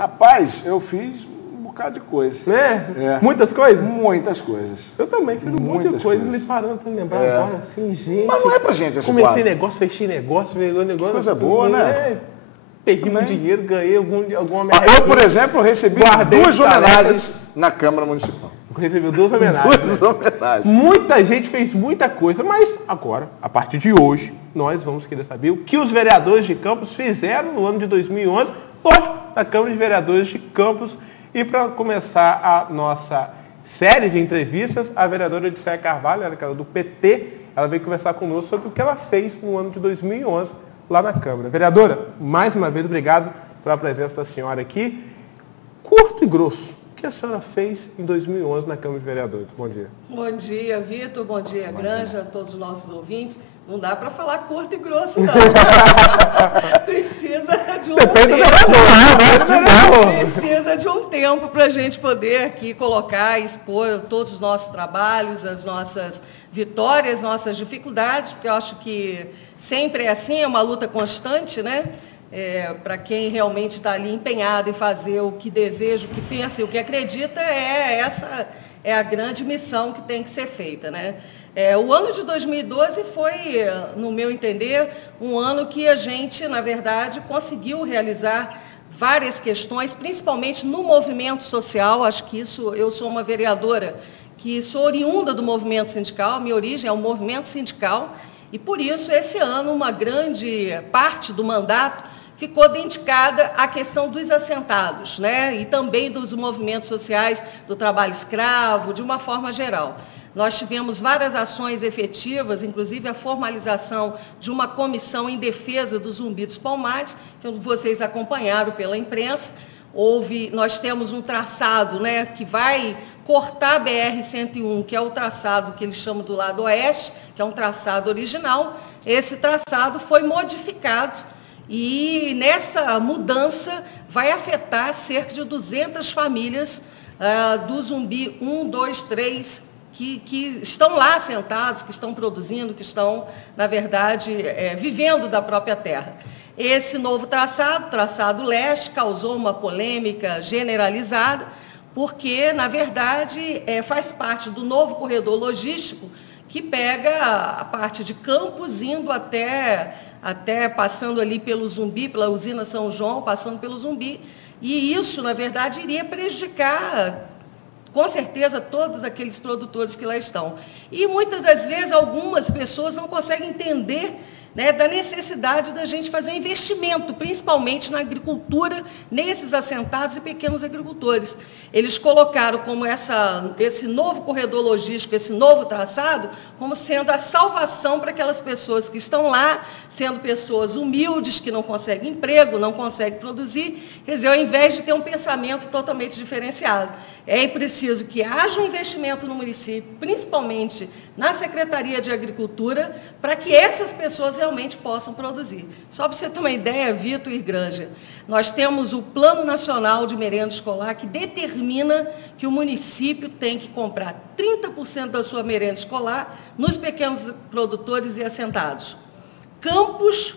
Rapaz, eu fiz um bocado de coisa. Muitas coisas? Muitas coisas. Eu também fiz um monte de coisa, me parando pra lembrar agora, assim, gente. Mas não é pra gente esse Comecei quadro. negócio, fechei negócio, negócio. Coisa boa, né? Perdi muito dinheiro, ganhei alguma merda. Eu, por exemplo, recebi 2 homenagens na Câmara Municipal. Recebeu 2 homenagens. 2 homenagens. Muita gente fez muita coisa, mas agora, a partir de hoje, nós vamos querer saber o que os vereadores de Campos fizeram no ano de 2011, lógico, na Câmara de Vereadores de Campos. E para começar a nossa série de entrevistas, a vereadora Odisseia Carvalho, ela é do PT, ela veio conversar conosco sobre o que ela fez no ano de 2011 lá na Câmara. Vereadora, mais uma vez, obrigado pela presença da senhora aqui. Curto e grosso, o que a senhora fez em 2011 na Câmara de Vereadores? Bom dia. Bom dia, Vitor. Bom dia, Granja, a todos os nossos ouvintes. Não dá para falar curto e grosso, não. Precisa de um tempo. Precisa de um tempo para a gente poder aqui colocar, expor todos os nossos trabalhos, as nossas vitórias, nossas dificuldades, porque eu acho que sempre é assim, é uma luta constante, né? Para quem realmente está ali empenhado em fazer o que deseja, o que pensa e o que acredita, essa é a grande missão que tem que ser feita, né? O ano de 2012 foi, no meu entender, um ano que a gente, na verdade, conseguiu realizar várias questões, principalmente no movimento social. Acho que isso, eu sou uma vereadora que sou oriunda do movimento sindical, minha origem é o movimento sindical, e por isso, esse ano, uma grande parte do mandato ficou dedicada à questão dos assentados, né? E também dos movimentos sociais, do trabalho escravo, de uma forma geral. Nós tivemos várias ações efetivas, inclusive a formalização de uma comissão em defesa do Zumbi dos Palmares, que vocês acompanharam pela imprensa. Nós temos um traçado, né, que vai cortar a BR-101, que é o traçado que eles chamam do lado oeste, que é um traçado original. Esse traçado foi modificado e nessa mudança vai afetar cerca de 200 famílias do Zumbi 1, 2, 3, que estão lá assentados, que estão produzindo, que estão, na verdade, vivendo da própria terra. Esse novo traçado leste, causou uma polêmica generalizada, porque, na verdade, faz parte do novo corredor logístico que pega a parte de Campos, indo até passando ali pelo Zumbi, pela usina São João, passando pelo Zumbi. E isso, na verdade, iria prejudicar, com certeza, todos aqueles produtores que lá estão. E, muitas das vezes, algumas pessoas não conseguem entender, né, da necessidade da gente fazer um investimento, principalmente na agricultura, nesses assentados e pequenos agricultores. Eles colocaram como esse novo corredor logístico, esse novo traçado, como sendo a salvação para aquelas pessoas que estão lá, sendo pessoas humildes, que não conseguem emprego, não conseguem produzir. Quer dizer, ao invés de ter um pensamento totalmente diferenciado. É preciso que haja um investimento no município, principalmente na Secretaria de Agricultura, para que essas pessoas realmente possam produzir. Só para você ter uma ideia, Vitor e Granja, nós temos o Plano Nacional de Merenda Escolar, que determina que o município tem que comprar 30% da sua merenda escolar nos pequenos produtores e assentados. Campos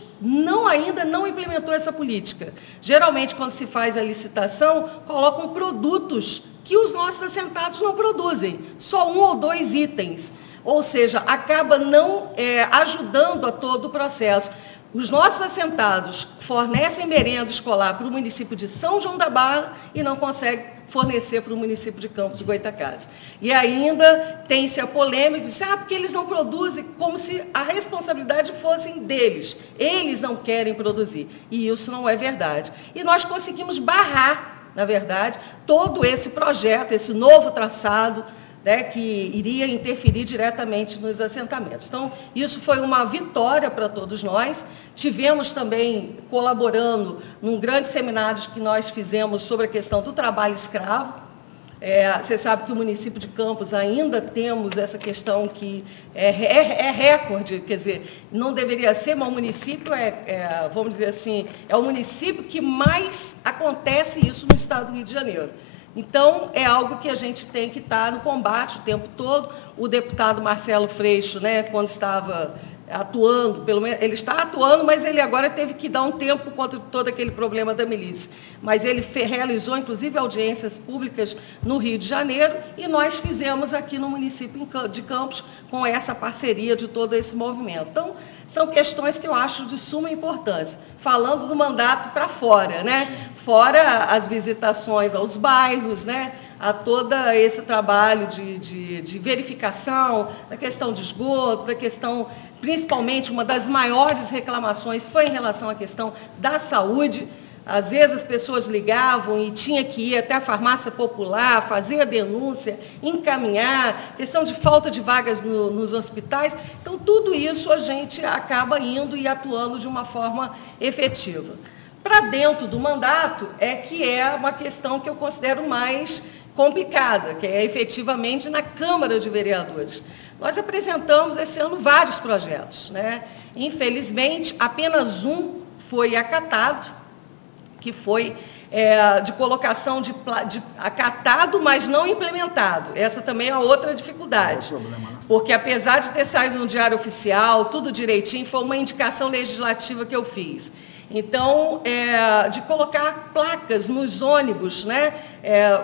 ainda não implementou essa política. Geralmente, quando se faz a licitação, colocam produtos que os nossos assentados não produzem, só 1 ou 2 itens. Ou seja, acaba não ajudando a todo o processo. Os nossos assentados fornecem merenda escolar para o município de São João da Barra e não conseguem fornecer para o município de Campos do Goytacazes. E ainda tem-se a polêmica de porque eles não produzem, como se a responsabilidade fosse deles. Eles não querem produzir. E isso não é verdade. E nós conseguimos barrar, na verdade, todo esse projeto, esse novo traçado, né, que iria interferir diretamente nos assentamentos. Então, isso foi uma vitória para todos nós. Tivemos também colaborando num grande seminário que nós fizemos sobre a questão do trabalho escravo. Você sabe que o município de Campos ainda temos essa questão que é recorde, quer dizer, não deveria ser, mas o município vamos dizer assim, é o município que mais acontece isso no estado do Rio de Janeiro. Então, é algo que a gente tem que estar no combate o tempo todo. O deputado Marcelo Freixo, né, quando estava atuando, pelo menos ele está atuando, mas ele agora teve que dar um tempo contra todo aquele problema da milícia. Mas ele realizou, inclusive, audiências públicas no Rio de Janeiro e nós fizemos aqui no município de Campos com essa parceria de todo esse movimento. Então, são questões que eu acho de suma importância. Falando do mandato para fora, né? Fora as visitações aos bairros, né? A todo esse trabalho de verificação, da questão de esgoto, da questão, principalmente, uma das maiores reclamações foi em relação à questão da saúde. Às vezes as pessoas ligavam e tinha que ir até a farmácia popular, fazer a denúncia, encaminhar, questão de falta de vagas nos hospitais. Então, tudo isso a gente acaba indo e atuando de uma forma efetiva. Para dentro do mandato é que é uma questão que eu considero mais complicada, que é efetivamente na Câmara de Vereadores. Nós apresentamos esse ano vários projetos, né? Infelizmente, apenas um foi acatado, que foi de colocação de acatado, mas não implementado. Essa também é outra dificuldade. Porque apesar de ter saído no Diário Oficial, tudo direitinho, foi uma indicação legislativa que eu fiz. Então, de colocar placas nos ônibus, né,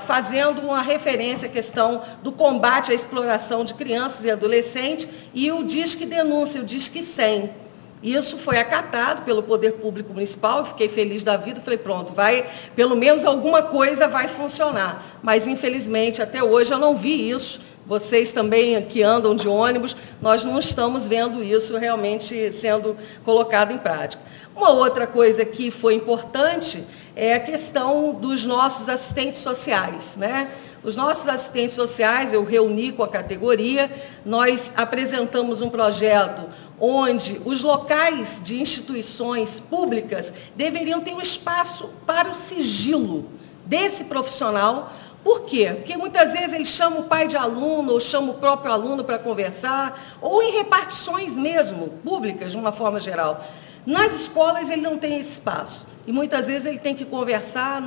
fazendo uma referência à questão do combate à exploração de crianças e adolescentes e o Disque Denúncia, o Disque 100. Isso foi acatado pelo Poder Público Municipal, eu fiquei feliz da vida, falei, pronto, pelo menos alguma coisa vai funcionar. Mas, infelizmente, até hoje eu não vi isso. Vocês também que andam de ônibus, nós não estamos vendo isso realmente sendo colocado em prática. Uma outra coisa que foi importante é a questão dos nossos assistentes sociais, né? Os nossos assistentes sociais, eu reuni com a categoria, nós apresentamos um projeto onde os locais de instituições públicas deveriam ter um espaço para o sigilo desse profissional. Por quê? Porque muitas vezes ele chama o pai de aluno ou chama o próprio aluno para conversar, ou em repartições mesmo, públicas, de uma forma geral. Nas escolas ele não tem esse espaço. E muitas vezes ele tem que conversar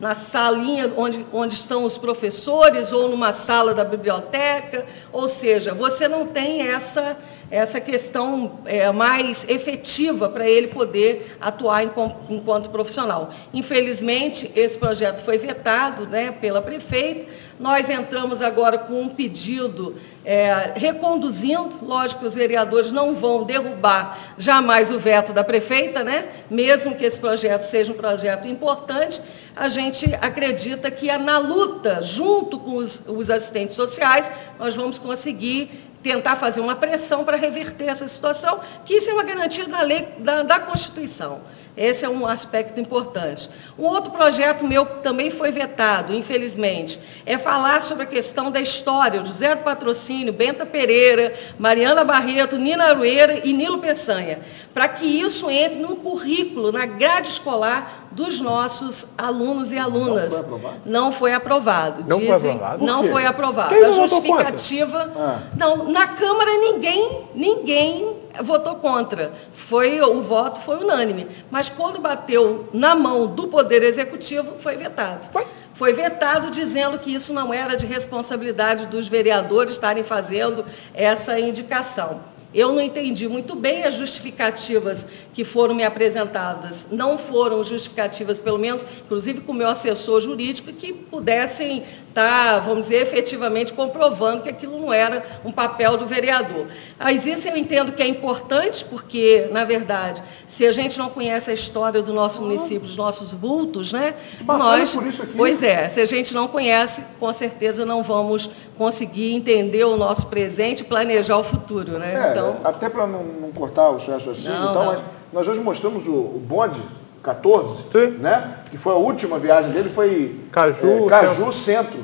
na salinha onde estão os professores ou numa sala da biblioteca. Ou seja, você não tem essa questão mais efetiva para ele poder atuar enquanto profissional. Infelizmente, esse projeto foi vetado, né, pela prefeita. Nós entramos agora com um pedido reconduzindo, lógico que os vereadores não vão derrubar jamais o veto da prefeita, né? Mesmo que esse projeto seja um projeto importante, a gente acredita que na luta, junto com os assistentes sociais, nós vamos conseguir tentar fazer uma pressão para reverter essa situação, que isso é uma garantia da lei, da Constituição. Esse é um aspecto importante. Um outro projeto meu que também foi vetado, infelizmente, é falar sobre a questão da história do Zé do Patrocínio, Benta Pereira, Mariana Barreto, Nina Arueira e Nilo Peçanha, para que isso entre no currículo, na grade escolar dos nossos alunos e alunas. Não foi aprovado? Não foi aprovado? Não foi aprovado. Quem a votou justificativa... Não, na Câmara ninguém votou contra. O voto foi unânime. Mas quando bateu na mão do Poder Executivo, foi vetado. Foi vetado dizendo que isso não era de responsabilidade dos vereadores estarem fazendo essa indicação. Eu não entendi muito bem as justificativas que foram me apresentadas. Não foram justificativas, pelo menos, inclusive com o meu assessor jurídico, que pudessem estar, vamos dizer, efetivamente comprovando que aquilo não era um papel do vereador. Mas isso eu entendo que é importante, porque, na verdade, se a gente não conhece a história do nosso município, dos nossos vultos, né? Nós, por isso aqui. Pois é, se a gente não conhece, com certeza não vamos conseguir entender o nosso presente e planejar o futuro, né? Então, até para não cortar o seu raciocínio e tal, mas nós hoje mostramos o bonde 14, né? Que foi a última viagem dele, foi Caju Centro.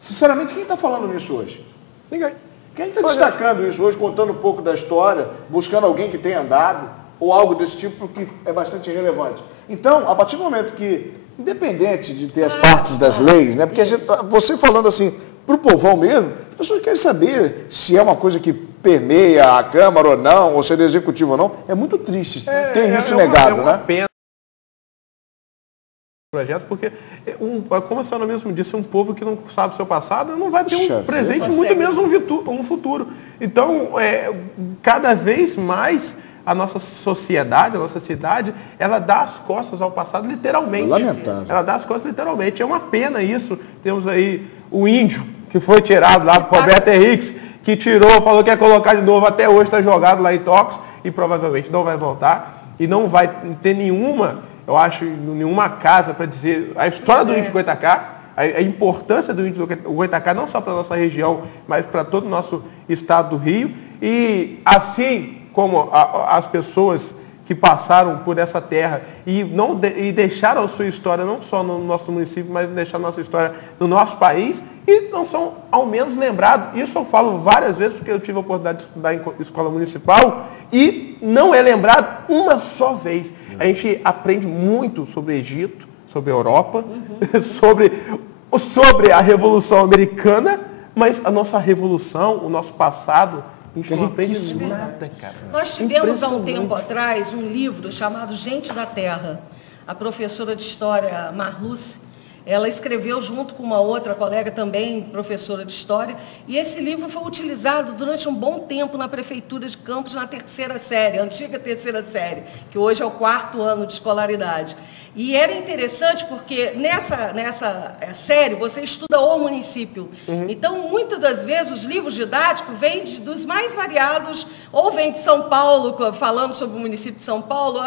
Sinceramente, quem está falando nisso hoje? Ninguém. Quem está destacando isso hoje, contando um pouco da história, buscando alguém que tenha andado, ou algo desse tipo, que é bastante relevante. Então, a partir do momento que, independente de ter as partes das leis, né? Porque você falando assim, para o povão mesmo, as pessoas querem saber se é uma coisa que permeia a Câmara ou não, ou se é do Executivo ou não. É muito triste. Tem isso negado, né? projetos, porque, como a senhora mesmo disse, um povo que não sabe o seu passado não vai ter um presente, muito menos um futuro. Então, cada vez mais a nossa sociedade, a nossa cidade, ela dá as costas ao passado literalmente. Lamentável. Ela dá as costas literalmente. É uma pena isso. Temos aí o índio, que foi tirado lá por Roberto Henriques, que tirou, falou que ia colocar de novo, até hoje está jogado lá em Tocos, e provavelmente não vai voltar. E não vai ter nenhuma casa para dizer a história do índio Goitacá, a importância do índio Goitacá, não só para a nossa região, mas para todo o nosso estado do Rio. E assim como as pessoas que passaram por essa terra e deixaram a sua história não só no nosso município, mas deixaram a nossa história no nosso país e não são ao menos lembrados. Isso eu falo várias vezes, porque eu tive a oportunidade de estudar em escola municipal e não é lembrado uma só vez. A gente aprende muito sobre o Egito, sobre a Europa, sobre a Revolução Americana, mas a nossa revolução, o nosso passado, a gente não aprende nada, cara. Nós tivemos há um tempo atrás um livro chamado Gente da Terra. A professora de História, Marluce, ela escreveu junto com uma outra colega também, professora de História, e esse livro foi utilizado durante um bom tempo na Prefeitura de Campos, na terceira série, a antiga terceira série, que hoje é o 4º ano de escolaridade. E era interessante porque nessa série você estuda o município. Então, muitas das vezes, os livros didáticos vêm dos mais variados, ou vem de São Paulo, falando sobre o município de São Paulo,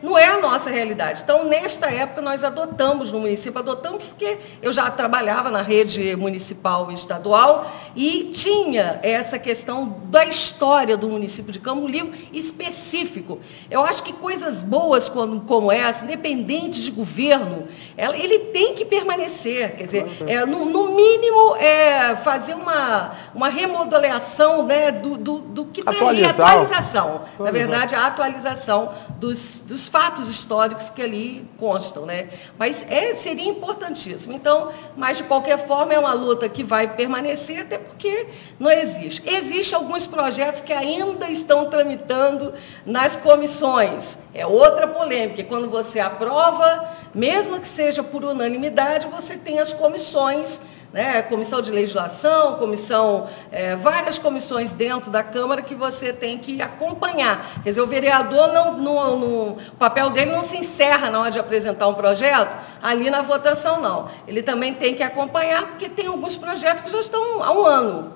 não é a nossa realidade. Então, nesta época, nós adotamos no município, porque eu já trabalhava na rede municipal e estadual e tinha essa questão da história do município de Campos, um livro específico. Eu acho que coisas boas como essa, independente de governo, ele tem que permanecer, quer dizer, no mínimo, fazer uma remodelação, né, do que está ali, atualização, na verdade, a atualização dos fatos históricos que ali constam, né? Mas seria importantíssimo. Então, mas de qualquer forma é uma luta que vai permanecer, até porque não existe. Existem alguns projetos que ainda estão tramitando nas comissões. É outra polêmica, quando você aprova, mesmo que seja por unanimidade, você tem as comissões, né? Comissão de legislação, várias comissões dentro da Câmara que você tem que acompanhar. Quer dizer, o vereador, o papel dele não se encerra na hora de apresentar um projeto, ali na votação não. Ele também tem que acompanhar, porque tem alguns projetos que já estão há um ano.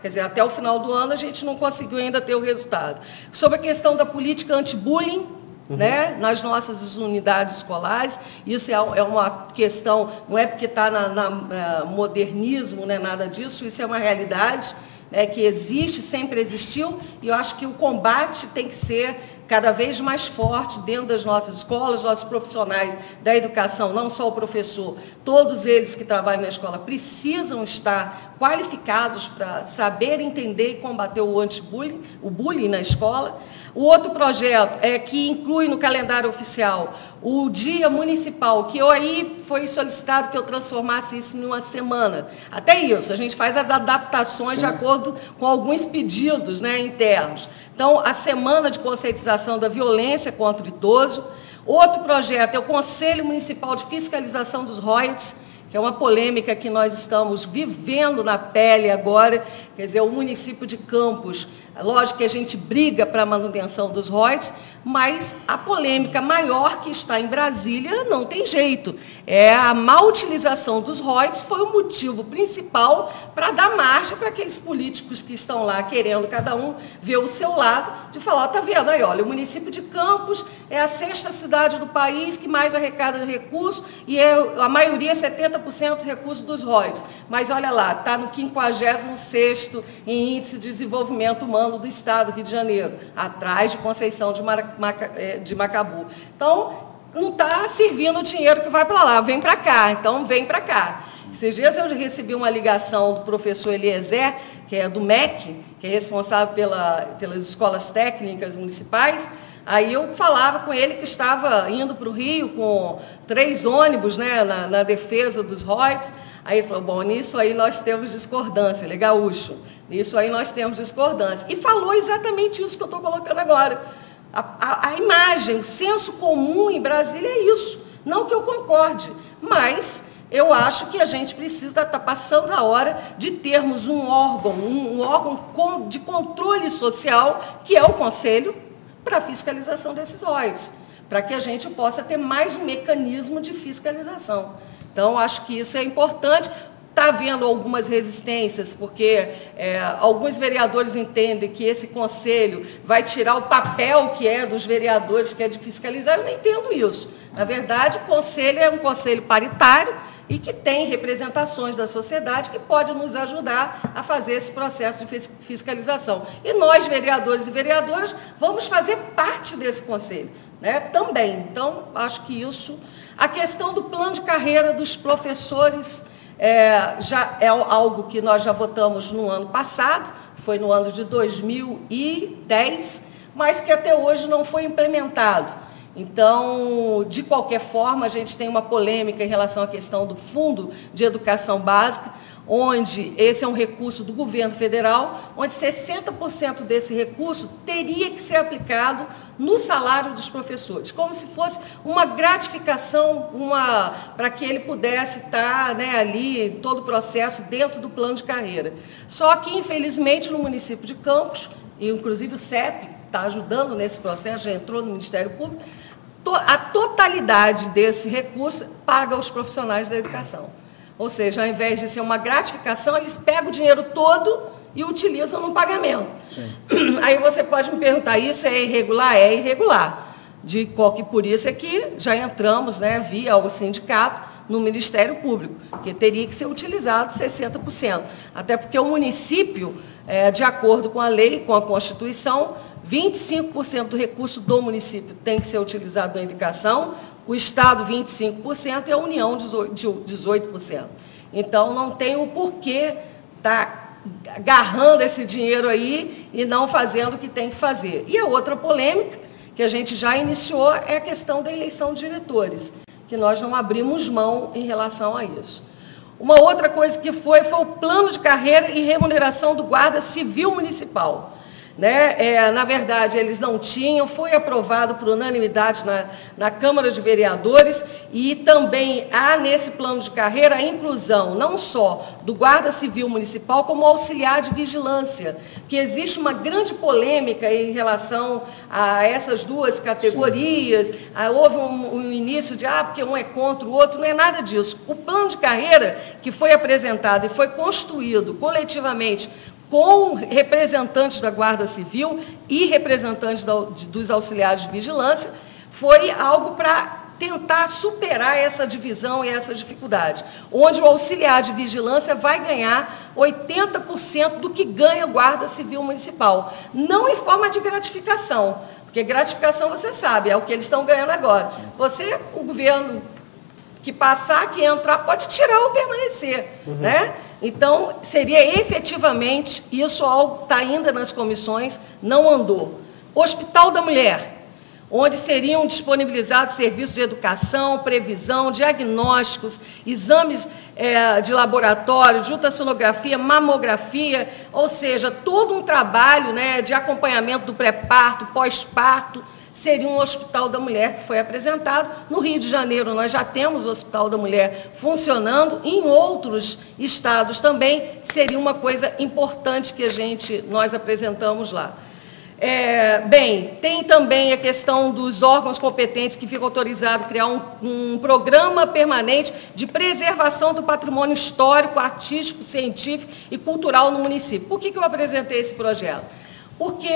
Quer dizer, até o final do ano a gente não conseguiu ainda ter o resultado. Sobre a questão da política anti-bullying, né, nas nossas unidades escolares, isso é uma questão, não é porque está na modernismo, né, nada disso, isso é uma realidade, né, que existe, sempre existiu, e eu acho que o combate tem que ser cada vez mais forte dentro das nossas escolas, nossos profissionais da educação, não só o professor, todos eles que trabalham na escola precisam estar qualificados para saber entender e combater o anti-bullying, o bullying na escola. O outro projeto que inclui no calendário oficial o dia municipal, que aí foi solicitado que eu transformasse isso em uma semana. Até isso, a gente faz as adaptações de acordo com alguns pedidos, né, internos. Então, a semana de conscientização da violência contra o idoso. Outro projeto é o Conselho Municipal de Fiscalização dos Royalties, que é uma polêmica que nós estamos vivendo na pele agora, quer dizer, o município de Campos, lógico que a gente briga para a manutenção dos royalties, mas a polêmica maior que está em Brasília não tem jeito. A má utilização dos royalties foi o motivo principal para dar margem para aqueles políticos que estão lá querendo cada um ver o seu lado, de falar, está vendo aí, olha, o município de Campos é a 6ª cidade do país que mais arrecada recursos e a maioria, 70% dos recursos dos royalties. Mas olha lá, está no 56º em índice de desenvolvimento humano do estado do Rio de Janeiro, atrás de Conceição de Macabu. Então, não está servindo o dinheiro que vai para lá, vem para cá, então vem para cá. Esses dias eu recebi uma ligação do professor Eliezer, que é do MEC, que é responsável pelas escolas técnicas municipais. Aí eu falava com ele que estava indo para o Rio com 3 ônibus, né, na defesa dos royalties. Aí ele falou, bom, nisso aí nós temos discordância, ele é gaúcho, nisso aí nós temos discordância. E falou exatamente isso que eu estou colocando agora. A imagem, o senso comum em Brasília é isso. Não que eu concorde, mas eu acho que a gente precisa estar passando a hora de termos um órgão de controle social, que é o Conselho, para a fiscalização desses órgãos, para que a gente possa ter mais um mecanismo de fiscalização. Então, acho que isso é importante. Está havendo algumas resistências, porque alguns vereadores entendem que esse conselho vai tirar o papel que é dos vereadores, que é de fiscalizar. Eu não entendo isso. Na verdade, o conselho é um conselho paritário e que tem representações da sociedade que podem nos ajudar a fazer esse processo de fiscalização. E nós, vereadores e vereadoras, vamos fazer parte desse conselho, né, também. Então, acho que isso... A questão do plano de carreira dos professores... já é algo que nós já votamos no ano passado, foi no ano de 2010, mas que até hoje não foi implementado. Então, de qualquer forma, a gente tem uma polêmica em relação à questão do Fundo de Educação Básica, onde esse é um recurso do governo federal, onde 60% desse recurso teria que ser aplicado no salário dos professores, como se fosse uma gratificação para que ele pudesse estar, né, ali, todo o processo dentro do plano de carreira. Só que, infelizmente, no município de Campos, e inclusive o CEP está ajudando nesse processo, já entrou no Ministério Público, a totalidade desse recurso paga os profissionais da educação. Ou seja, ao invés de ser uma gratificação, eles pegam o dinheiro todo e utilizam no pagamento. Sim. Aí você pode me perguntar, isso é irregular? É irregular. Por isso é que já entramos, né, via o sindicato no Ministério Público, que teria que ser utilizado 60%. Até porque o município, de acordo com a lei, com a Constituição, 25% do recurso do município tem que ser utilizado na educação, o Estado 25% e a União 18%. Então, não tem o porquê estar agarrando esse dinheiro aí e não fazendo o que tem que fazer. E a outra polêmica, que a gente já iniciou, é a questão da eleição de diretores, que nós não abrimos mão em relação a isso. Uma outra coisa que foi o plano de carreira e remuneração do Guarda Civil Municipal. Né? Na verdade, eles não tinham, foi aprovado por unanimidade na Câmara de Vereadores e também há nesse plano de carreira a inclusão não só do Guarda Civil Municipal, como auxiliar de vigilância, que existe uma grande polêmica em relação a essas duas categorias. Houve um início de, porque um é contra o outro, não é nada disso. O plano de carreira que foi apresentado e foi construído coletivamente com representantes da Guarda Civil e representantes dos auxiliares de vigilância, foi algo para tentar superar essa divisão e essa dificuldade, onde o auxiliar de vigilância vai ganhar 80% do que ganha o Guarda Civil Municipal, não em forma de gratificação, porque gratificação, você sabe, é o que eles estão ganhando agora. Você, o governo que passar, que entrar, pode tirar ou permanecer, né? Então, seria efetivamente, isso algo está ainda nas comissões, não andou. Hospital da Mulher, onde seriam disponibilizados serviços de educação, previsão, diagnósticos, exames de laboratório, de ultrassonografia, mamografia, ou seja, todo um trabalho, né, de acompanhamento do pré-parto, pós-parto, seria um Hospital da Mulher que foi apresentado. No Rio de Janeiro, nós já temos o Hospital da Mulher funcionando, em outros estados também, seria uma coisa importante que nós apresentamos lá. Tem também a questão dos órgãos competentes que ficam autorizados a criar um programa permanente de preservação do patrimônio histórico, artístico, científico e cultural no município. Por que eu apresentei esse projeto? Porque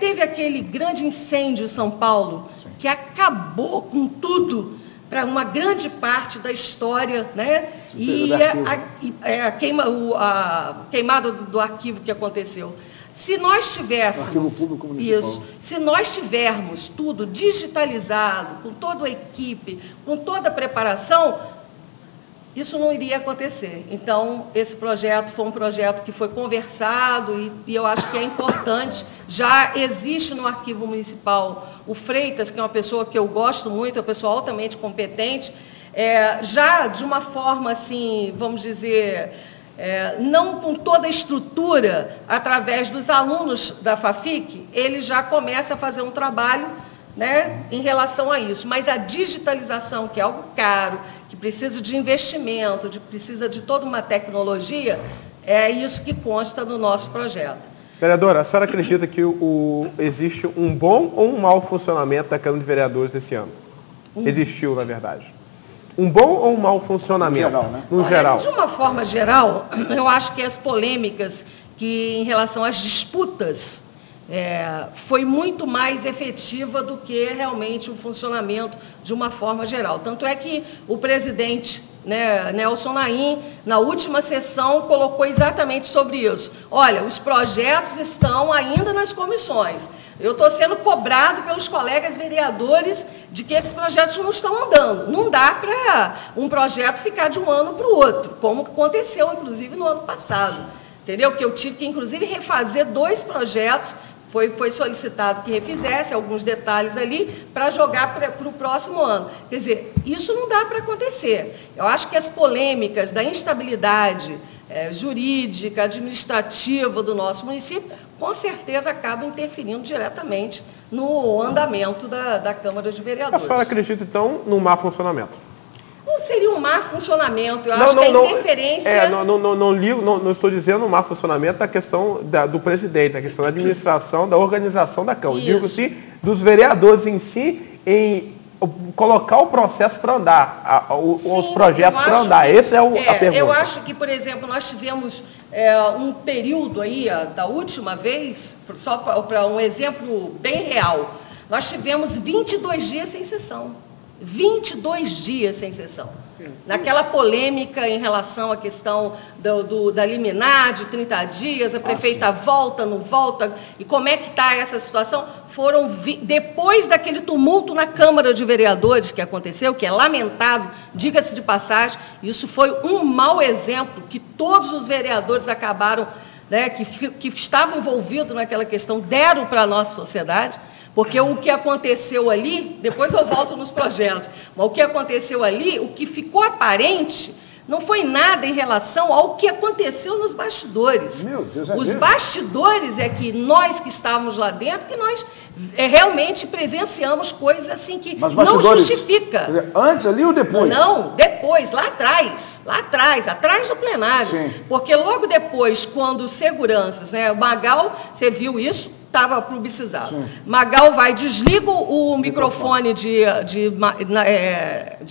teve aquele grande incêndio em São Paulo, que acabou com tudo, para uma grande parte da história, né? E a queimada do arquivo que aconteceu. Se nós tivéssemos Arquivo Público Municipal. Isso, se nós tivermos tudo digitalizado, com toda a equipe, com toda a preparação, isso não iria acontecer. Então, esse projeto foi um projeto que foi conversado e eu acho que é importante. Já existe no Arquivo Municipal o Freitas, que é uma pessoa que eu gosto muito, é uma pessoa altamente competente, já de uma forma, assim, vamos dizer, não com toda a estrutura, através dos alunos da FAFIC, ele já começa a fazer um trabalho né, em relação a isso. Mas a digitalização, que é algo caro, que precisa de investimento, precisa de toda uma tecnologia, é isso que consta no nosso projeto. Vereadora, a senhora acredita que existe um bom ou um mau funcionamento da Câmara de Vereadores esse ano? Existiu, na verdade. Um bom ou um mau funcionamento? No geral, né? No geral. De uma forma geral, eu acho que as polêmicas que, em relação às disputas, foi muito mais efetiva do que realmente o funcionamento de uma forma geral. Tanto é que o presidente, né, Nelson Naim, na última sessão, colocou exatamente sobre isso. Olha, os projetos estão ainda nas comissões. Eu estou sendo cobrado pelos colegas vereadores de que esses projetos não estão andando. Não dá para um projeto ficar de um ano para o outro, como aconteceu, inclusive, no ano passado. Entendeu? Que eu tive que, inclusive, refazer 2 projetos. Foi solicitado que refizesse alguns detalhes ali para jogar para o próximo ano. Quer dizer, isso não dá para acontecer. Eu acho que as polêmicas da instabilidade jurídica, administrativa do nosso município, com certeza acabam interferindo diretamente no andamento da Câmara de Vereadores. A senhora acredita, então, no má funcionamento? Não seria um má funcionamento, eu acho que a interferência... Não estou dizendo um má funcionamento da questão do presidente, da questão da administração, da organização da Câmara. Digo assim, dos vereadores em si, em colocar o processo para andar, os projetos para andar. Essa é a pergunta. Eu acho que, por exemplo, nós tivemos um período aí, da última vez, só para um exemplo bem real, nós tivemos 22 dias sem sessão. 22 dias sem sessão. Naquela polêmica em relação à questão da liminar de 30 dias, a prefeita volta, não volta, e como é que está essa situação? Depois daquele tumulto na Câmara de Vereadores que aconteceu, que é lamentável, diga-se de passagem, isso foi um mau exemplo que todos os vereadores acabaram, né, que estavam envolvidos naquela questão, deram para a nossa sociedade. Porque o que aconteceu ali, depois eu volto nos projetos, mas o que aconteceu ali, o que ficou aparente, não foi nada em relação ao que aconteceu nos bastidores. Meu Deus, Os bastidores é que nós que estávamos lá dentro, que nós realmente presenciamos coisas assim que não justifica. Quer dizer, antes ali ou depois? Não, depois, lá atrás do plenário. Sim. Porque logo depois, quando os seguranças, né, o Magal, você viu isso, estava publicizado. Magal vai, desliga o microfone de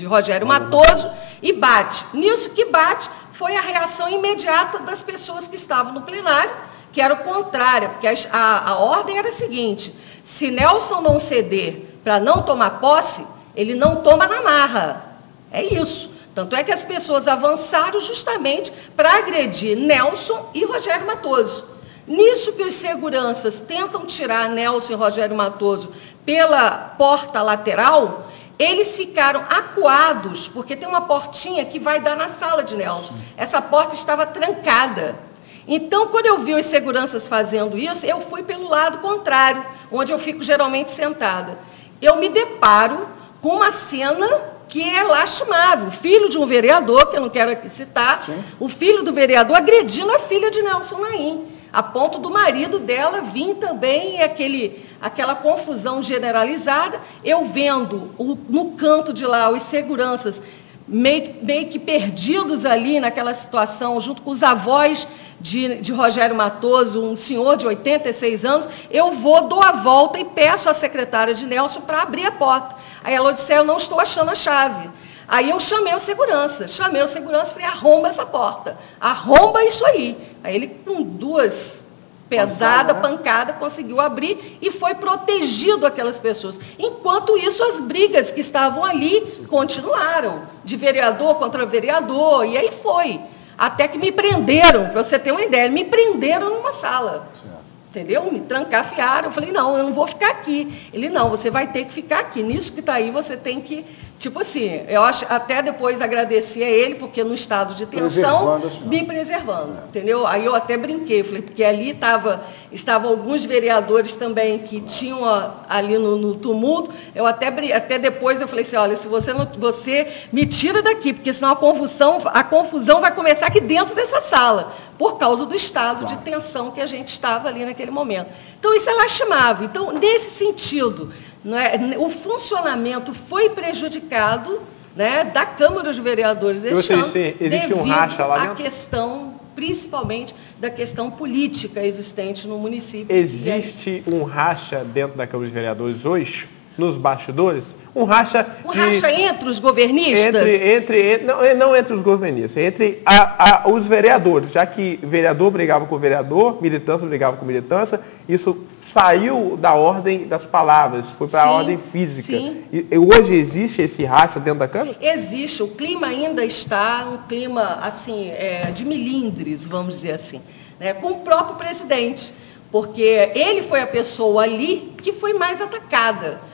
Rogério Matoso e bate. Nisso que bate foi a reação imediata das pessoas que estavam no plenário, que era o contrário, porque a ordem era a seguinte: se Nelson não ceder para não tomar posse, ele não toma na marra. É isso. Tanto é que as pessoas avançaram justamente para agredir Nelson e Rogério Matoso. Nisso que os seguranças tentam tirar Nelson e Rogério Matoso pela porta lateral, eles ficaram acuados, porque tem uma portinha que vai dar na sala de Nelson. Essa porta estava trancada. Então, quando eu vi os seguranças fazendo isso, eu fui pelo lado contrário, onde eu fico geralmente sentada. Eu me deparo com uma cena que é lastimável. O filho de um vereador, que eu não quero aqui citar, o filho do vereador agredindo a filha de Nelson Naim, a ponto do marido dela vir também, aquela confusão generalizada, eu vendo no canto de lá os seguranças meio que perdidos ali naquela situação, junto com os avós de Rogério Matoso, um senhor de 86 anos, eu dou a volta e peço à secretária de Nelson para abrir a porta. Aí ela disse: eu não estou achando a chave. Aí eu chamei o segurança e falei: arromba essa porta, arromba isso aí. Aí ele, com 2 pancadas, conseguiu abrir e foi protegido aquelas pessoas. Enquanto isso, as brigas que estavam ali continuaram, de vereador contra vereador, e aí foi. Até que me prenderam, para você ter uma ideia, me prenderam numa sala. Entendeu? Me trancafiaram. Eu falei: não, eu não vou ficar aqui. Ele: não, você vai ter que ficar aqui. Nisso que está aí, você tem que... Tipo assim, eu acho, até depois agradeci a ele, porque no estado de tensão, me preservando, entendeu? Aí eu até brinquei, falei, porque ali estavam alguns vereadores também que tinham ali no tumulto, eu até depois eu falei assim: olha, se você me tira daqui, porque senão a confusão vai começar aqui dentro dessa sala, por causa do estado de tensão que a gente estava ali naquele momento. Então, isso é lastimável. Então, nesse sentido, não é, o funcionamento foi prejudicado, né, da Câmara dos Vereadores este ano, devido um racha lá dentro? à questão, principalmente, da questão política existente no município. Existe um racha dentro da Câmara dos Vereadores hoje, nos bastidores? Um racha entre os governistas? Não entre os governistas, entre os vereadores, já que vereador brigava com vereador, militância brigava com militância, isso saiu da ordem das palavras, foi para a ordem física. E hoje existe esse racha dentro da Câmara? Existe, o clima ainda está um clima assim, de milindres, vamos dizer assim, né, com o próprio presidente, porque ele foi a pessoa ali que foi mais atacada.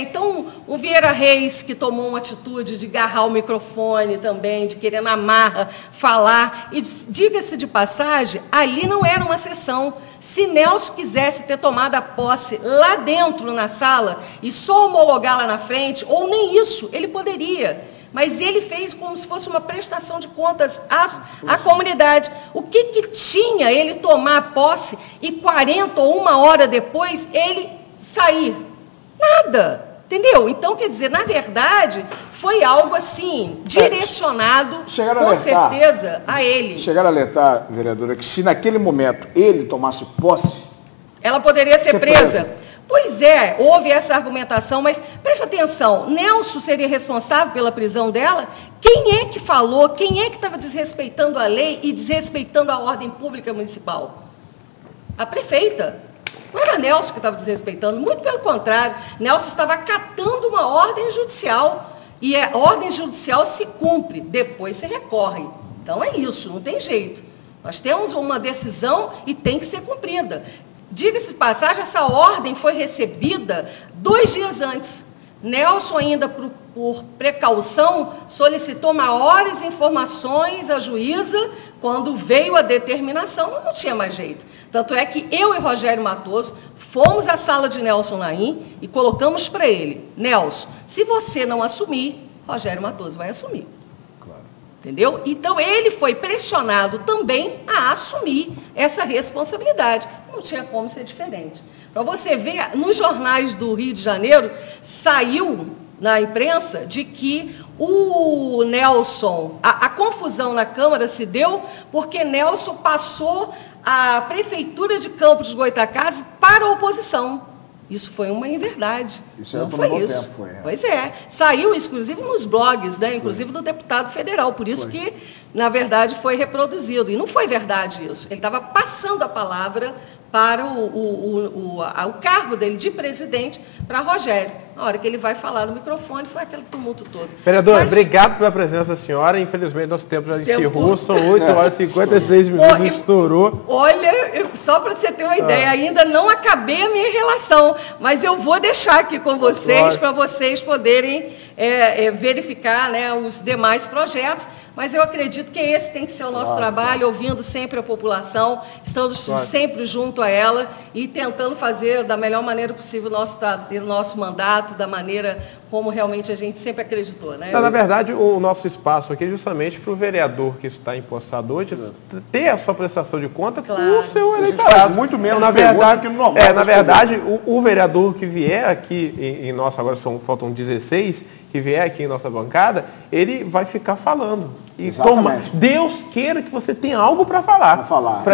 Então, o Vieira Reis, que tomou uma atitude de agarrar o microfone também, de querer na marra falar, e diga-se de passagem, ali não era uma sessão. Se Nelson quisesse ter tomado a posse lá dentro na sala e só homologar lá na frente, ou nem isso, ele poderia. Mas ele fez como se fosse uma prestação de contas à comunidade. O que tinha ele tomar a posse e 40 ou 1 hora depois ele sair? Nada, entendeu? Então, quer dizer, na verdade, foi algo assim, direcionado, com certeza, a ele. Chegaram a alertar, vereadora, que se naquele momento ele tomasse posse... Ela poderia ser presa. Pois é, houve essa argumentação, mas preste atenção, Nelson seria responsável pela prisão dela? Quem é que falou, quem é que estava desrespeitando a lei e desrespeitando a ordem pública municipal? A prefeita. Não era Nelson que estava desrespeitando, muito pelo contrário. Nelson estava acatando uma ordem judicial. E a ordem judicial se cumpre, depois se recorre. Então é isso, não tem jeito. Nós temos uma decisão e tem que ser cumprida. Diga-se de passagem, essa ordem foi recebida 2 dias antes. Nelson, ainda por precaução, solicitou maiores informações à juíza. Quando veio a determinação, não tinha mais jeito. Tanto é que eu e Rogério Matoso fomos à sala de Nelson Naim e colocamos para ele: Nelson, se você não assumir, Rogério Matoso vai assumir. Claro. Entendeu? Então, ele foi pressionado também a assumir essa responsabilidade. Não tinha como ser diferente. Para você ver, nos jornais do Rio de Janeiro, saiu na imprensa de que o Nelson, a confusão na Câmara se deu porque Nelson passou a Prefeitura de Campos dos Goytacazes para a oposição. Isso foi uma inverdade. Isso não foi isso. Tempo, foi, Pois é. Saiu, inclusive, nos blogs, né? Inclusive do deputado federal. Por isso que, na verdade, foi reproduzido. E não foi verdade isso. Ele estava passando a palavra para o cargo dele de presidente para Rogério. Na hora que ele vai falar no microfone, foi aquele tumulto todo. Vereadora, obrigado pela presença da senhora. Infelizmente, nosso tempo já encerrou. São 8 horas e 56 minutos, estourou. Olha, só para você ter uma ideia, ainda não acabei a minha relação, mas eu vou deixar aqui com vocês, para vocês poderem verificar, né, os demais projetos. Mas eu acredito que esse tem que ser o nosso trabalho, ouvindo sempre a população, estando sempre junto a ela e tentando fazer da melhor maneira possível o nosso mandato, da maneira como realmente a gente sempre acreditou. Né? Na verdade, o nosso espaço aqui é justamente para o vereador que está empossado hoje ter a sua prestação de conta com o seu eleitorado. Faz muito menos pergunta que no normal. Na verdade, o vereador que vier aqui em nossa, agora faltam 16, que vier aqui em nossa bancada, ele vai ficar falando. E Deus queira que você tenha algo para falar.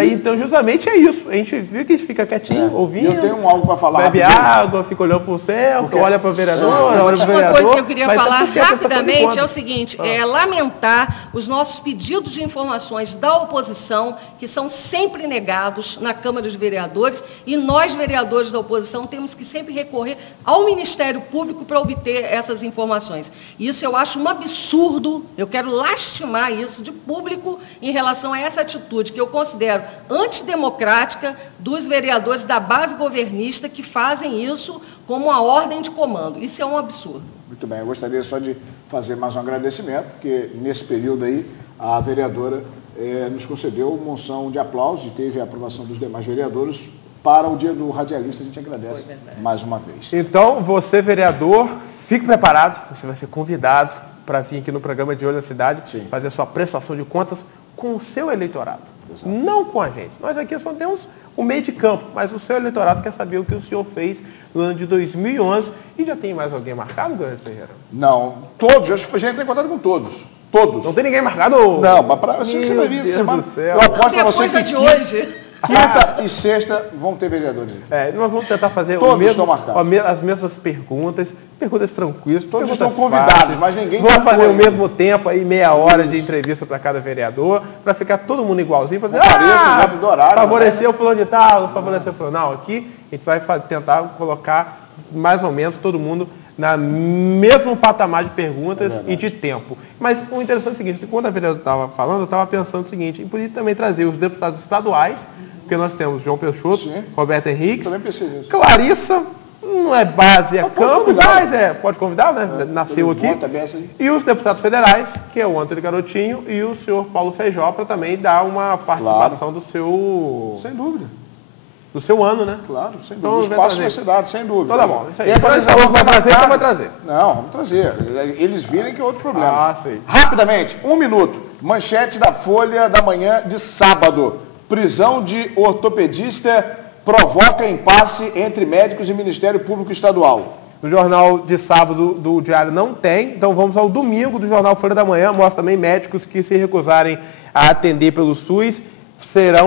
Então, justamente é isso. A gente viu que a gente fica quietinho, ouvindo. Eu tenho algo para falar. Bebe água, fica olhando para o céu, olha para o vereador, olha para o vereador. Uma coisa que eu queria falar rapidamente é o seguinte, lamentar os nossos pedidos de informações da oposição, que são sempre negados na Câmara dos Vereadores, e nós, vereadores da oposição, temos que sempre recorrer ao Ministério Público para obter essas informações. Isso eu acho um absurdo, eu quero lastimar isso de público em relação a essa atitude que eu considero antidemocrática dos vereadores da base governista que fazem isso como uma ordem de comando. Isso é um absurdo. Muito bem, eu gostaria só de fazer mais um agradecimento, porque nesse período aí a vereadora nos concedeu moção de aplausos e teve a aprovação dos demais vereadores. Para o dia do radialista, a gente agradece mais uma vez. Então, você, vereador, fique preparado, você vai ser convidado para vir aqui no programa de Olho na Cidade, fazer a sua prestação de contas com o seu eleitorado, não com a gente. Nós aqui só temos o meio de campo, mas o seu eleitorado quer saber o que o senhor fez no ano de 2011. E já tem mais alguém marcado, Grande Ferreira? Não, todos, eu já entrei em contato com todos. Todos. Não tem ninguém marcado? Não, mas para você vai vir essa semana. Eu aposto para você que de hoje. quinta e sexta vão ter vereadores. Nós vamos tentar fazer as mesmas perguntas tranquilas. Todos estão convidados, mas ninguém... Vamos fazer ao mesmo tempo, aí meia hora de entrevista para cada vereador, para ficar todo mundo igualzinho, para dizer, favorecer o fulano de tal, favorecer o fulano. Não, aqui a gente vai tentar colocar mais ou menos todo mundo no mesmo patamar de perguntas e de tempo. Mas o interessante é o seguinte, quando a vereadora estava falando, eu estava pensando o seguinte, e podia também trazer os deputados estaduais, porque nós temos João Peixoto, Roberto Henriques, Clarissa, não é base, é Campos, mas pode convidar, né? Nasceu aqui. E os deputados federais, que é o Antônio Garotinho e o senhor Paulo Feijó, para também dar uma participação do seu... Sem dúvida. Do seu ano, né? Claro, sem dúvida. O espaço vai ser dado, sem dúvida. Então tá bom, isso aí. E agora a gente falou que vai trazer, então vai trazer. Não, vamos trazer. Eles virem que é outro problema. Sei. Rapidamente, 1 minuto. Manchete da Folha da manhã de sábado. Prisão de ortopedista provoca impasse entre médicos e Ministério Público Estadual. No jornal de sábado do Diário não tem, então vamos ao domingo do jornal Folha da Manhã. Mostra também médicos que se recusarem a atender pelo SUS serão